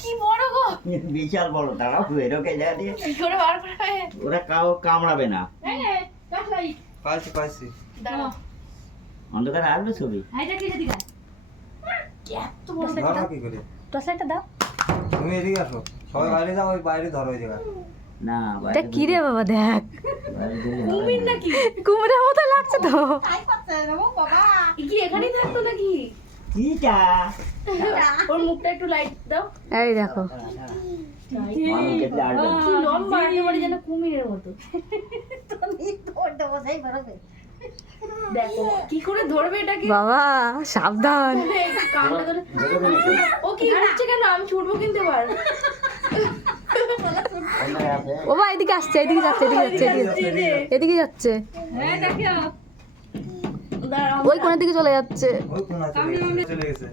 কি বড় গো, বিশাল বড়। দাঁড়াও বেরোকে যা দিয়ে কি করে বার করা হয়? ওরা কামড়াবে না। পাইছি দাঁড়াও, অন্ধকারে আসবে ছবি। এত বড় ধরো কি করে? টসলাইটটা দাও। তুমি এদিকে আসো, সবাই বাইরে যাও, ওই বাইরে ধরো ওই জায়গা। না এটা কি রে বাবা, দেখ কুমির নাকি? কুমিরের মতো লাগছে তো। কি এখানেই থাকতো নাকি? কিটা ওর মুখটা একটু লাইট দাও। এই দেখো, মানুষ দেখলে আসবে না। কি লম্বা, একেবারে যেন কুমিরের মতো। দেখো কি করে ধরবে এটাকে। বাবা সাবধান। কামড়ে ধরে বেরোবে না কেউ। ও কি উঠছে কেন? আমি ছুটবো কিন্তু এবার। অন্ধকারে আসবে। ও বাবা এদিকে আসছে, এদিকে যাচ্ছে, এদিকে যাচ্ছে। দাঁড়াও, ওই কোণের দিকে চলে যাচ্ছে। ওই কোন আছে, চলে গেছে।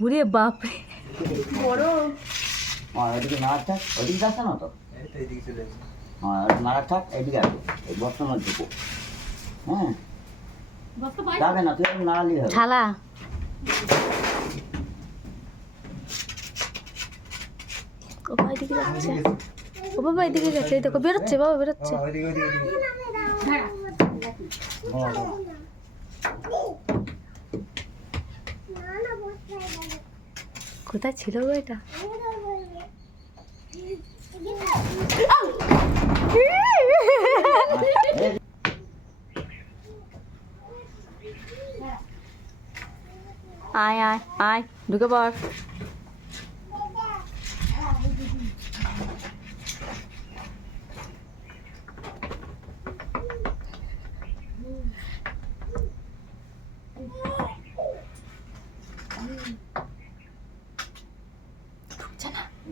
ঘুরে বাপরে, বড়। এদিকে নাড়া থাক, ওদিকে যাচ্ছে না তো। এই তো এদিকে চলে গেছে। নাড়া থাক, এদিকে আসবে। এই বর্তমান ঢুকো। হ্যাঁ যাবে না, তুই একটু নাড়ালি হবে। শালা ও বাবা এদিকে যাচ্ছে, ও বাবা এদিকে যাচ্ছে, এই দেখো বেরোচ্ছে, বাবা বেরোচ্ছে। বাবা, ওইদিকে ওইদিকে ওইদিকে। কোথায় ছিল গো এটা? আয় আয় আয়, ঢুকে পড়।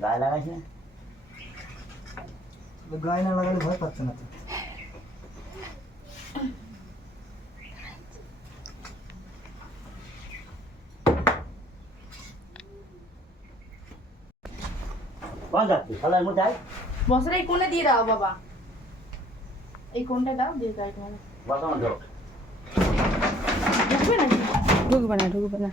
গায়ে লাগাইস না। গায়ে না লাগালে ভয় পাচ্ছে না তো। কোন যাচ্ছিস? শালার মধ্যে আয়। মশলা এই কোণে দিয়ে দাও বাবা, এই কোণটা দাও, দিয়ে দাও। বসানো যাও। ঢুকবে নাকি? ঢুকবে না, ঢুকবে না।